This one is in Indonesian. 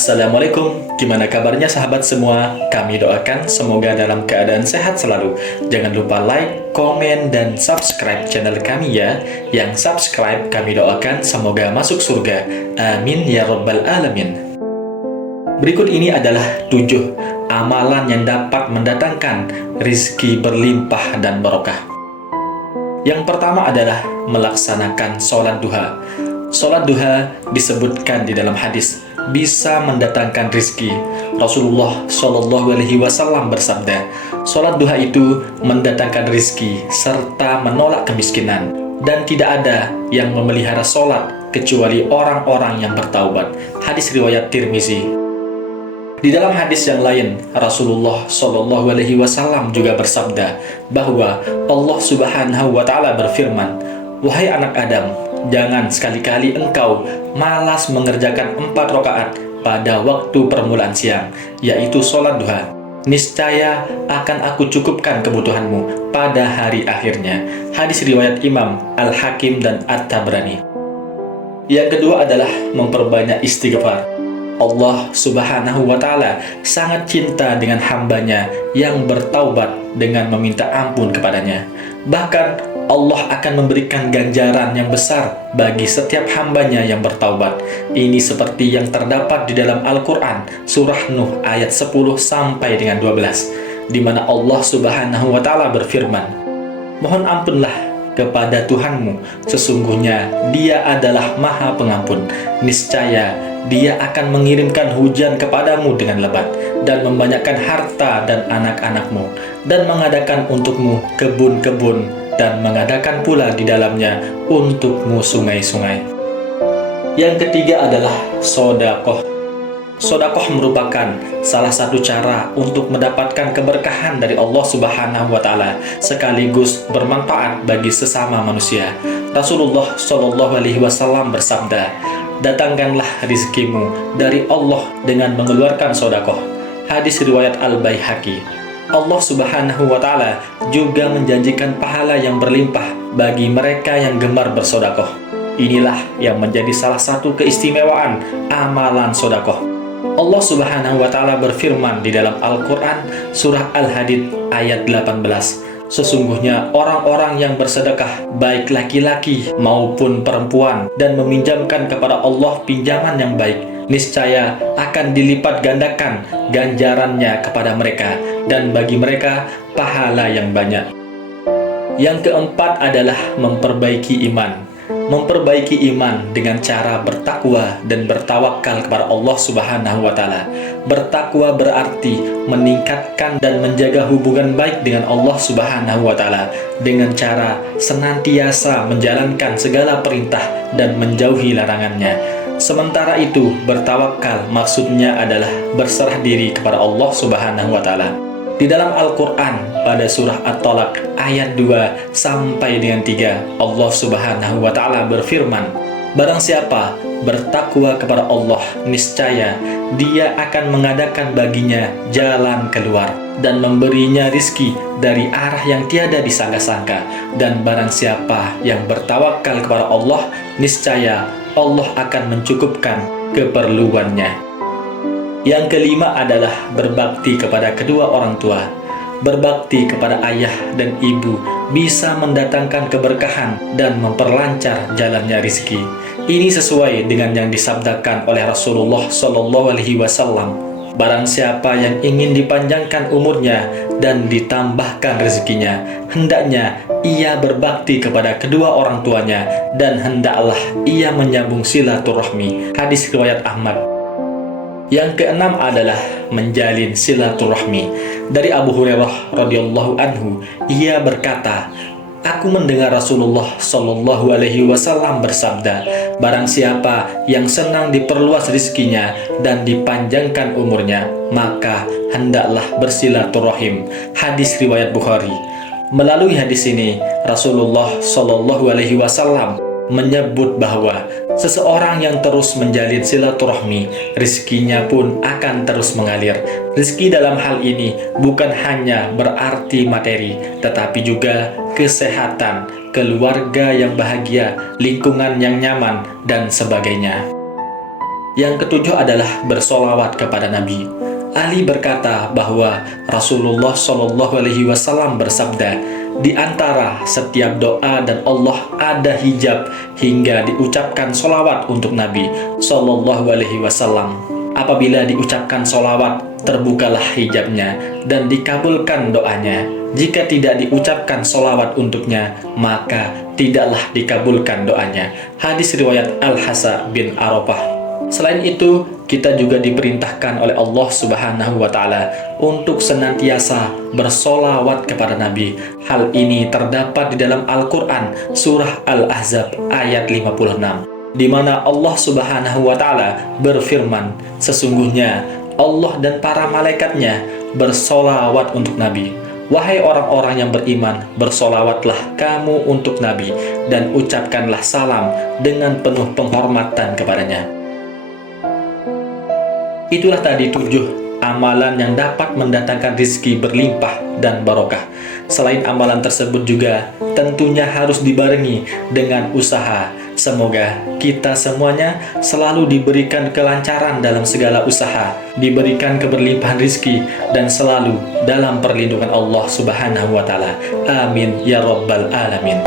Assalamualaikum, gimana kabarnya sahabat semua? Kami doakan semoga dalam keadaan sehat selalu. Jangan lupa like, komen, dan subscribe channel kami ya. Yang subscribe kami doakan semoga masuk surga. Amin ya rabbal alamin. Berikut ini adalah 7 amalan yang dapat mendatangkan rizki berlimpah dan barokah. Yang pertama adalah melaksanakan sholat duha. Sholat duha disebutkan di dalam hadis bisa mendatangkan rizki. Rasulullah Shallallahu Alaihi Wasallam bersabda, sholat duha itu mendatangkan rizki serta menolak kemiskinan, dan tidak ada yang memelihara sholat kecuali orang-orang yang bertaubat. Hadis riwayat Tirmizi. Di dalam hadis yang lain, Rasulullah Shallallahu Alaihi Wasallam juga bersabda bahwa Allah Subhanahu Wa Taala berfirman, "Wahai anak Adam, jangan sekali-kali engkau malas mengerjakan 4 rakaat pada waktu permulaan siang, yaitu sholat duha. Niscaya akan aku cukupkan kebutuhanmu pada hari akhirnya." Hadis riwayat Imam Al-Hakim dan At-Tabrani. Yang kedua adalah memperbanyak istighfar. Allah Subhanahu wa Ta'ala sangat cinta dengan hambanya yang bertaubat dengan meminta ampun kepadanya. Bahkan Allah akan memberikan ganjaran yang besar bagi setiap hambanya yang bertaubat. Ini seperti yang terdapat di dalam Al-Quran surah Nuh ayat 10 sampai dengan 12, di mana Allah Subhanahu wa Ta'ala berfirman, "Mohon ampunlah kepada Tuhanmu, sesungguhnya Dia adalah Maha Pengampun. Niscaya Dia akan mengirimkan hujan kepadamu dengan lebat, dan membanyakkan harta dan anak-anakmu, dan mengadakan untukmu kebun-kebun, dan mengadakan pula di dalamnya untukmu sungai-sungai." Yang ketiga adalah sodakoh. Sodakoh merupakan salah satu cara untuk mendapatkan keberkahan dari Allah Subhanahu wa Ta'ala, sekaligus bermanfaat bagi sesama manusia. Rasulullah Shallallahu Alaihi Wasallam bersabda, "Datangkanlah rizkimu dari Allah dengan mengeluarkan sodakoh." Hadis riwayat Al-Baihaqi. Allah Subhanahu wa Ta'ala juga menjanjikan pahala yang berlimpah bagi mereka yang gemar bersodakoh. Inilah yang menjadi salah satu keistimewaan amalan sodakoh. Allah Subhanahu wa Ta'ala berfirman di dalam Al-Quran surah Al-Hadid ayat 18, "Sesungguhnya orang-orang yang bersedekah, baik laki-laki maupun perempuan, dan meminjamkan kepada Allah pinjaman yang baik, niscaya akan dilipat gandakan ganjarannya kepada mereka, dan bagi mereka pahala yang banyak." Yang keempat adalah memperbaiki iman. Memperbaiki iman dengan cara bertakwa dan bertawakal kepada Allah Subhanahu wa Ta'ala. Bertakwa berarti meningkatkan dan menjaga hubungan baik dengan Allah Subhanahu wa Ta'ala dengan cara senantiasa menjalankan segala perintah dan menjauhi larangannya. Sementara itu, bertawakal maksudnya adalah berserah diri kepada Allah Subhanahu wa Ta'ala. Di dalam Al-Quran pada surah At-Talaq ayat 2 sampai dengan 3, Allah Subhanahu wa Ta'ala berfirman, "Barang siapa bertakwa kepada Allah, niscaya Dia akan mengadakan baginya jalan keluar dan memberinya rizki dari arah yang tiada disangka-sangka. Dan barang siapa yang bertawakal kepada Allah, niscaya Allah akan mencukupkan keperluannya." Yang kelima adalah berbakti kepada kedua orang tua. Berbakti kepada ayah dan ibu bisa mendatangkan keberkahan dan memperlancar jalannya rizki. Ini sesuai dengan yang disabdakan oleh Rasulullah Shallallahu Alaihi Wasallam, "Barang siapa yang ingin dipanjangkan umurnya dan ditambahkan rezekinya, hendaknya ia berbakti kepada kedua orang tuanya, dan hendaklah ia menyambung silaturahmi." Hadis riwayat Ahmad. Yang keenam adalah menjalin silaturahmi. Dari Abu Hurairah radhiyallahu anhu, ia berkata, "Aku mendengar Rasulullah Shallallahu Alaihi Wasallam bersabda, barang siapa yang senang diperluas rizkinya dan dipanjangkan umurnya, maka hendaklah bersilaturahim." Hadis riwayat Bukhari. Melalui hadis ini, Rasulullah Shallallahu Alaihi Wasallam menyebut bahwa seseorang yang terus menjalin silaturahmi, rizkinya pun akan terus mengalir. Rizki dalam hal ini bukan hanya berarti materi, tetapi juga kesehatan, keluarga yang bahagia, lingkungan yang nyaman, dan sebagainya. Yang ketujuh adalah bersolawat kepada Nabi. Ali berkata bahwa Rasulullah Shallallahu Alaihi Wasallam bersabda, di antara setiap doa dan Allah ada hijab hingga diucapkan solawat untuk Nabi Shallallahu Alaihi Wasallam. Apabila diucapkan solawat, terbukalah hijabnya dan dikabulkan doanya. Jika tidak diucapkan solawat untuknya, maka tidaklah dikabulkan doanya. Hadis riwayat Al-Hasa bin Arafah. Selain itu, kita juga diperintahkan oleh Allah Subhanahu wa Ta'ala untuk senantiasa bersolawat kepada Nabi. Hal ini terdapat di dalam Al-Quran, Surah Al-Ahzab ayat 56, di mana Allah Subhanahu wa Ta'ala berfirman, sesungguhnya Allah dan para malaikatnya bersolawat untuk Nabi. Wahai orang-orang yang beriman, bersolawatlah kamu untuk Nabi dan ucapkanlah salam dengan penuh penghormatan kepadanya. Itulah tadi 7 amalan yang dapat mendatangkan rizki berlimpah dan barokah. Selain amalan tersebut juga tentunya harus dibarengi dengan usaha. Semoga kita semuanya selalu diberikan kelancaran dalam segala usaha, diberikan keberlimpahan rizki, dan selalu dalam perlindungan Allah Subhanahu wa Ta'ala. Amin ya Rabbal Alamin.